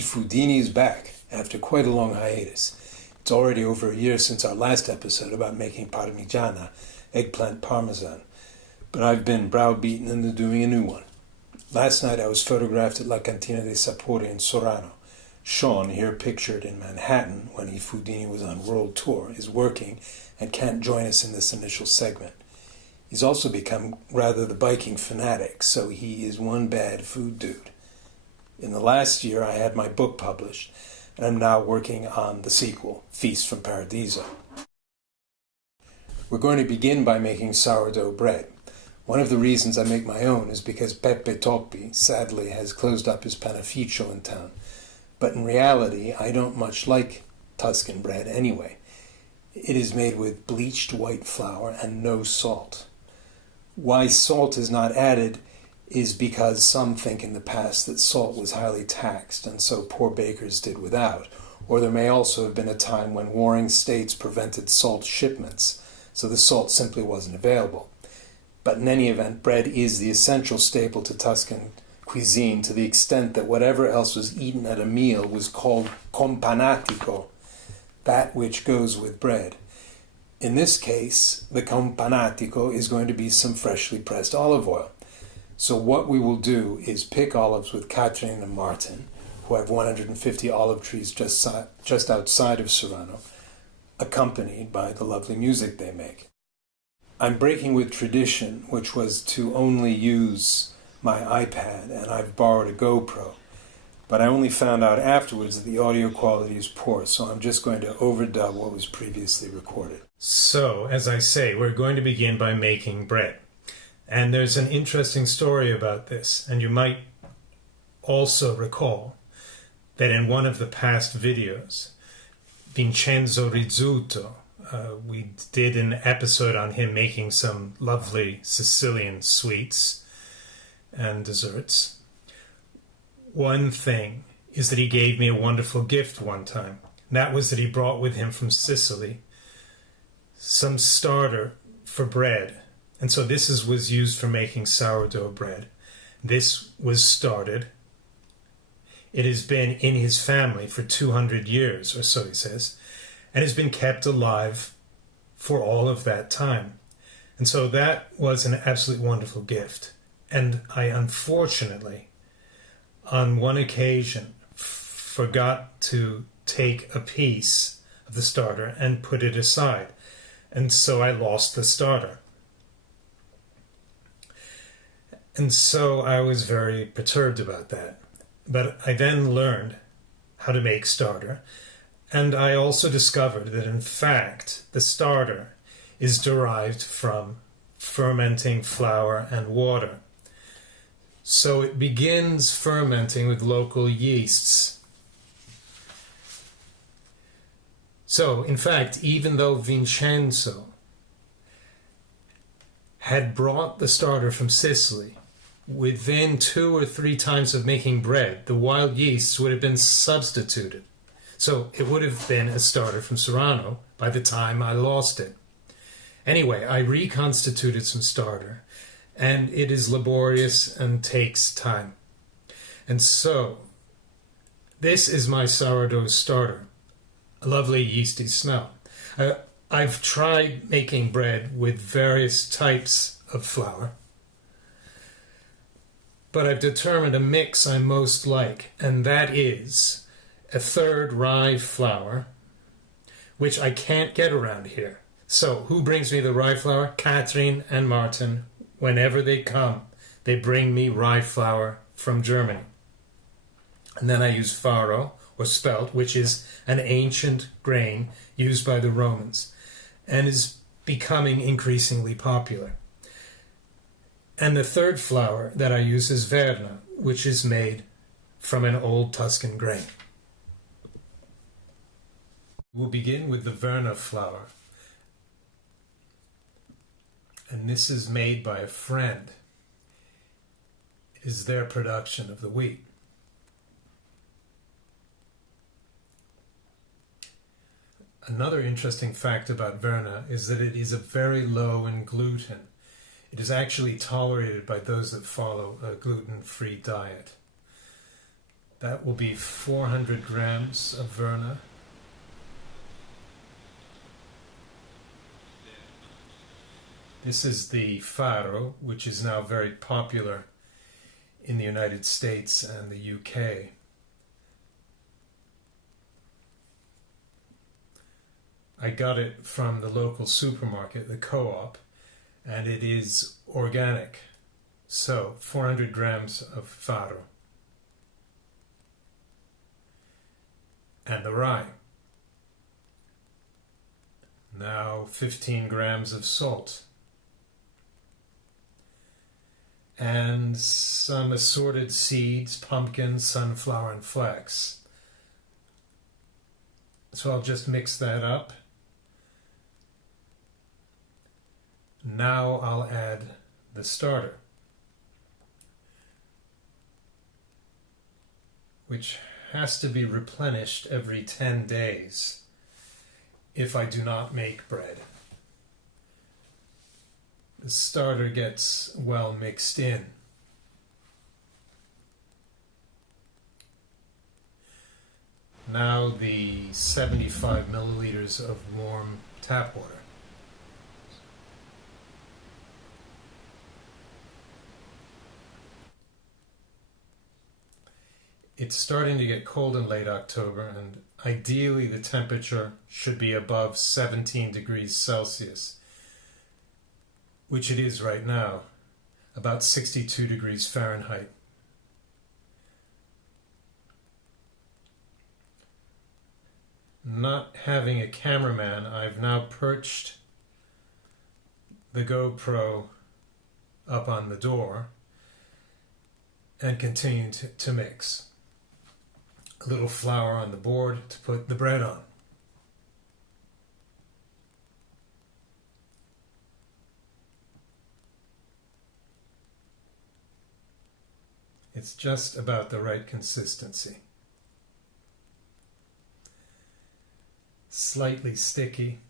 I Foodini is back after quite a long hiatus. It's already over a year since our last episode about making parmigiana, eggplant parmesan, but I've been browbeaten into doing a new one. Last night I was photographed at La Cantina dei Sapori in Sorano. Sean, here pictured in Manhattan when I Foodini was on world tour, is working and can't join us in this initial segment. He's also become rather the biking fanatic, so he is one bad food dude. In the last year I had my book published, and I'm now working on the sequel, Feast from Paradiso. We're going to begin by making sourdough bread. One of the reasons I make my own is because Pepe Toppi, sadly, has closed up his panificio in town. But in reality, I don't much like Tuscan bread anyway. It is made with bleached white flour and no salt. Why salt is not added is because some think in the past that salt was highly taxed, and so poor bakers did without. Or there may also have been a time when warring states prevented salt shipments, so the salt simply wasn't available. But in any event, bread is the essential staple to Tuscan cuisine to the extent that whatever else was eaten at a meal was called companatico, that which goes with bread. In this case, the companatico is going to be some freshly pressed olive oil. So what we will do is pick olives with Katrin and Martin, who have 150 olive trees just outside of Sorano, accompanied by the lovely music they make. I'm breaking with tradition, which was to only use my iPad, and I've borrowed a GoPro. But I only found out afterwards that the audio quality is poor, so I'm just going to overdub what was previously recorded. So, as I say, we're going to begin by making bread. And there's an interesting story about this, and you might also recall that in one of the past videos, Vincenzo Rizzuto, we did an episode on him making some lovely Sicilian sweets and desserts. One thing is that he gave me a wonderful gift one time. That was that he brought with him from Sicily some starter for bread. And so this was used for making sourdough bread. This was started. It has been in his family for 200 years or so, he says, and has been kept alive for all of that time. And so that was an absolutely wonderful gift. And I unfortunately, on one occasion, forgot to take a piece of the starter and put it aside. And so I lost the starter. And so I was very perturbed about that. But I then learned how to make starter. And I also discovered that, in fact, the starter is derived from fermenting flour and water. So it begins fermenting with local yeasts. So, in fact, even though Vincenzo had brought the starter from Sicily, within 2 or 3 times of making bread, the wild yeasts would have been substituted. So it would have been a starter from Sorano by the time I lost it. Anyway, I reconstituted some starter, and it is laborious and takes time. And so, this is my sourdough starter, a lovely yeasty smell. I've tried making bread with various types of flour, but I've determined a mix I most like, and that is a third rye flour, which I can't get around here. So who brings me the rye flour? Katrin and Martin. Whenever they come, they bring me rye flour from Germany. And then I use farro, or spelt, which is an ancient grain used by the Romans, and is becoming increasingly popular. And the third flour that I use is verna, which is made from an old Tuscan grain. We'll begin with the verna flour. And this is made by a friend. It is their production of the wheat. Another interesting fact about verna is that it is very low in gluten. It is actually tolerated by those that follow a gluten-free diet. That will be 400 grams of Verna. This is the farro, which is now very popular in the United States and the UK. I got it from the local supermarket, the Co-op, and it is organic. So, 400 grams of farro. And the rye. Now 15 grams of salt. And some assorted seeds, pumpkin, sunflower, and flax. So I'll just mix that up. Now I'll add the starter, which has to be replenished every 10 days if I do not make bread. The starter gets well mixed in. Now the 75 milliliters of warm tap water. It's starting to get cold in late October, and ideally the temperature should be above 17 degrees Celsius, which it is right now, about 62 degrees Fahrenheit. Not having a cameraman, I've now perched the GoPro up on the door and continue to mix. A little flour on the board to put the bread on. It's just about the right consistency. Slightly sticky,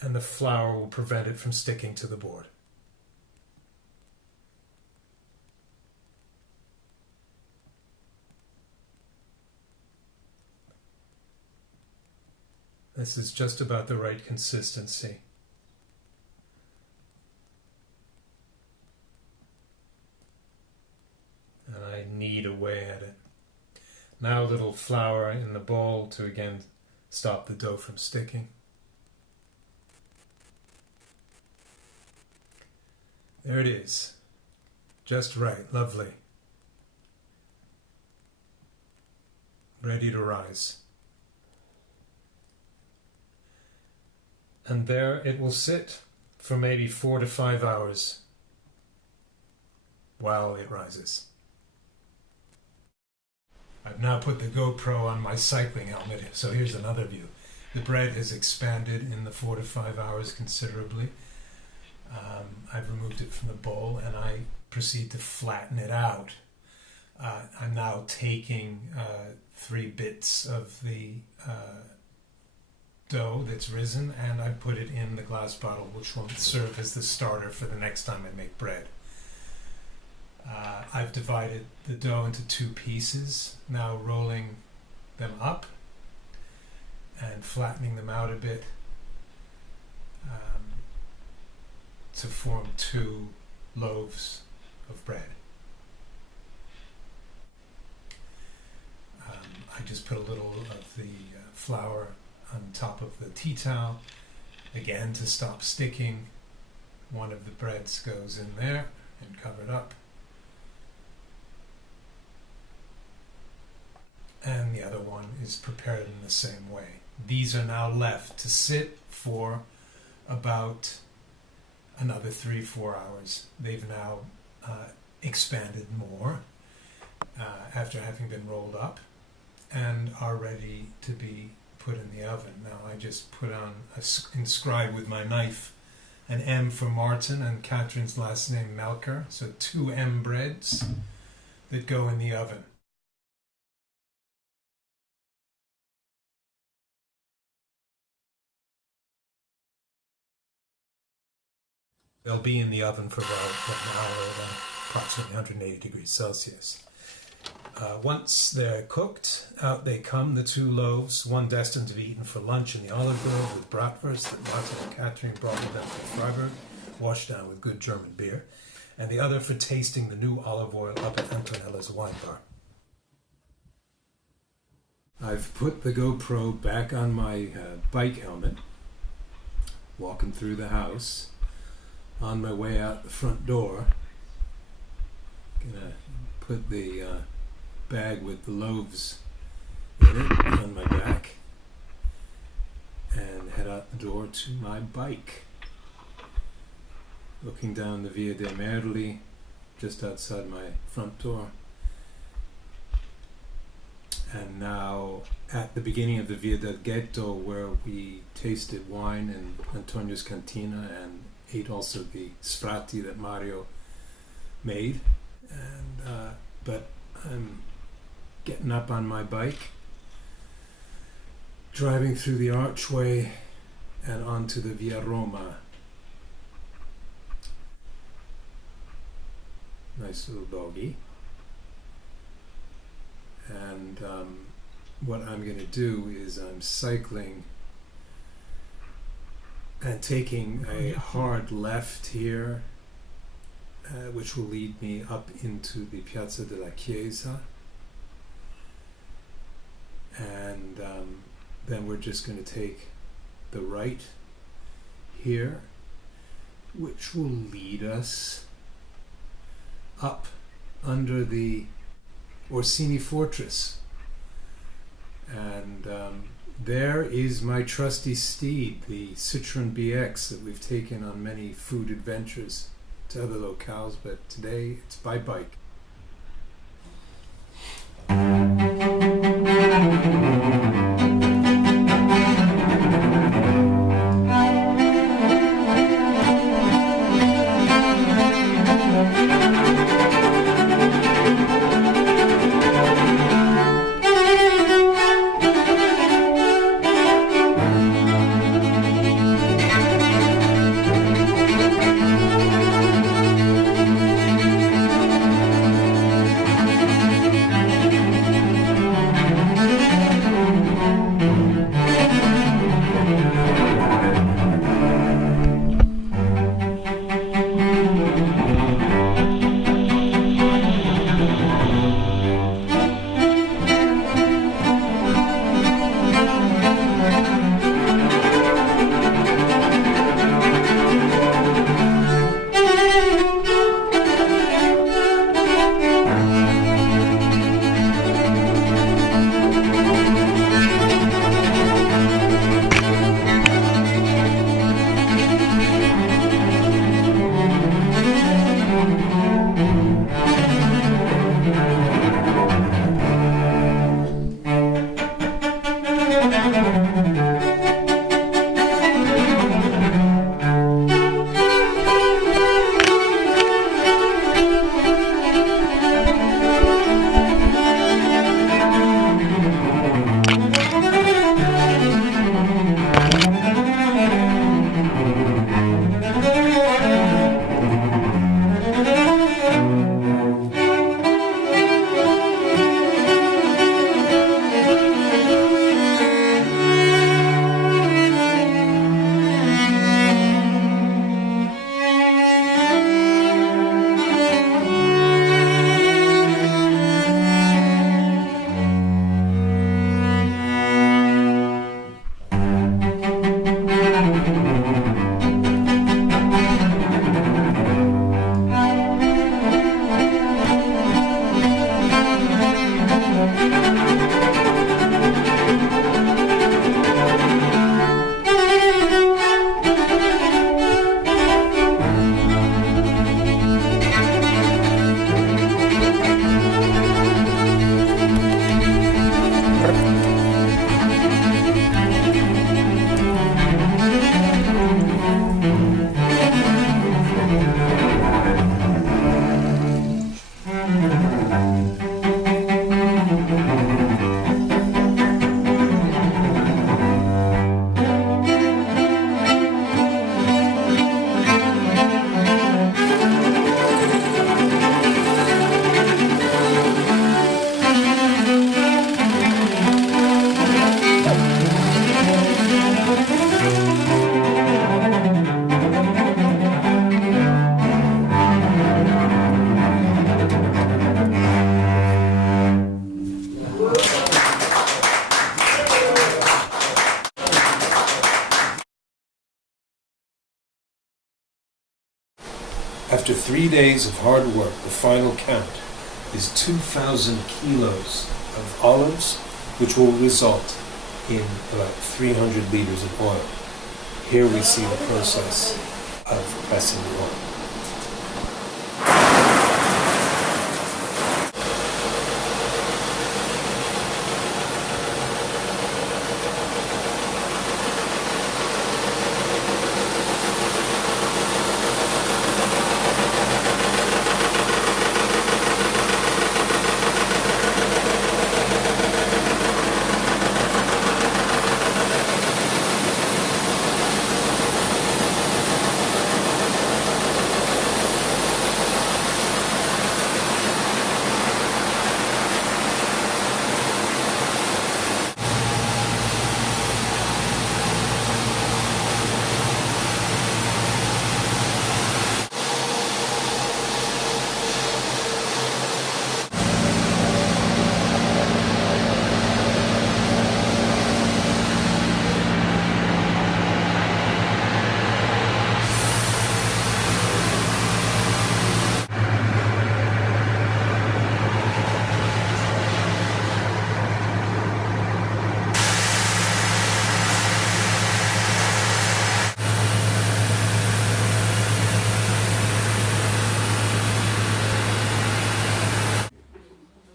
and the flour will prevent it from sticking to the board. This is just about the right consistency. And I knead away at it. Now a little flour in the bowl to again stop the dough from sticking. There it is. Just right, lovely. Ready to rise. And there it will sit for maybe 4 to 5 hours while it rises. I've now put the GoPro on my cycling helmet, so here's another view. The bread has expanded in the 4 to 5 hours considerably. I've removed it from the bowl and I proceed to flatten it out. I'm now taking 3 bits of the dough that's risen, and I put it in the glass bottle, which will serve as the starter for the next time I make bread. I've divided the dough into 2 pieces, now rolling them up and flattening them out a bit to form 2 loaves of bread. I just put a little of the flour on top of the tea towel, again to stop sticking. One of the breads goes in there and covered up, and the other one is prepared in the same way. These are now left to sit for about another 3-4 hours. They've now expanded more after having been rolled up and are ready to be put in the oven. Now I just put on, inscribe with my knife, an M for Martin and Katrin's last name Melcher, so 2 M breads that go in the oven. They'll be in the oven for about an hour at approximately 180 degrees Celsius. Once they're cooked, out they come, the 2 loaves, one destined to be eaten for lunch in the olive grove with bratwurst that Martin and Katrin brought with them from Freiburg, washed down with good German beer, and the other for tasting the new olive oil up at Antonella's wine bar. I've put the GoPro back on my bike helmet, walking through the house. On my way out the front door, gonna put the bag with the loaves in it on my back and head out the door to my bike. Looking down the Via dei Merli, just outside my front door. And now at the beginning of the Via del Ghetto, where we tasted wine in Antonio's Cantina and ate also the sfratti that Mario made. And but I'm getting up on my bike, driving through the archway and onto the Via Roma. Nice little doggy. And what I'm going to do is I'm cycling and taking a hard left here, which will lead me up into the Piazza della Chiesa. And then we're just going to take the right here, which will lead us up under the Orsini Fortress. And there is my trusty steed, the Citroen BX that we've taken on many food adventures to other locales, but today it's by bike. After 3 days of hard work, the final count is 2,000 kilos of olives, which will result in about 300 liters of oil. Here we see the process of pressing the oil.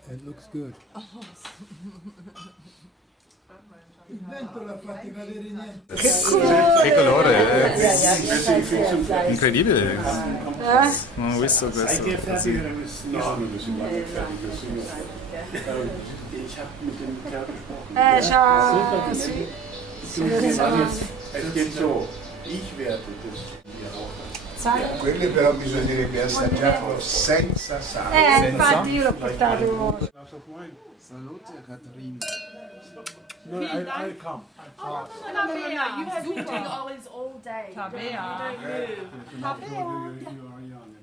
It looks good. Che colore, incredibile. Non ho visto questo così. Ciao. Quelli però bisognerebbe assaggiarlo senza sale. Infatti io l'ho portato. Salute Katrin. No, I come. You have been doing olives all day. Tabea. You don't move. You are young.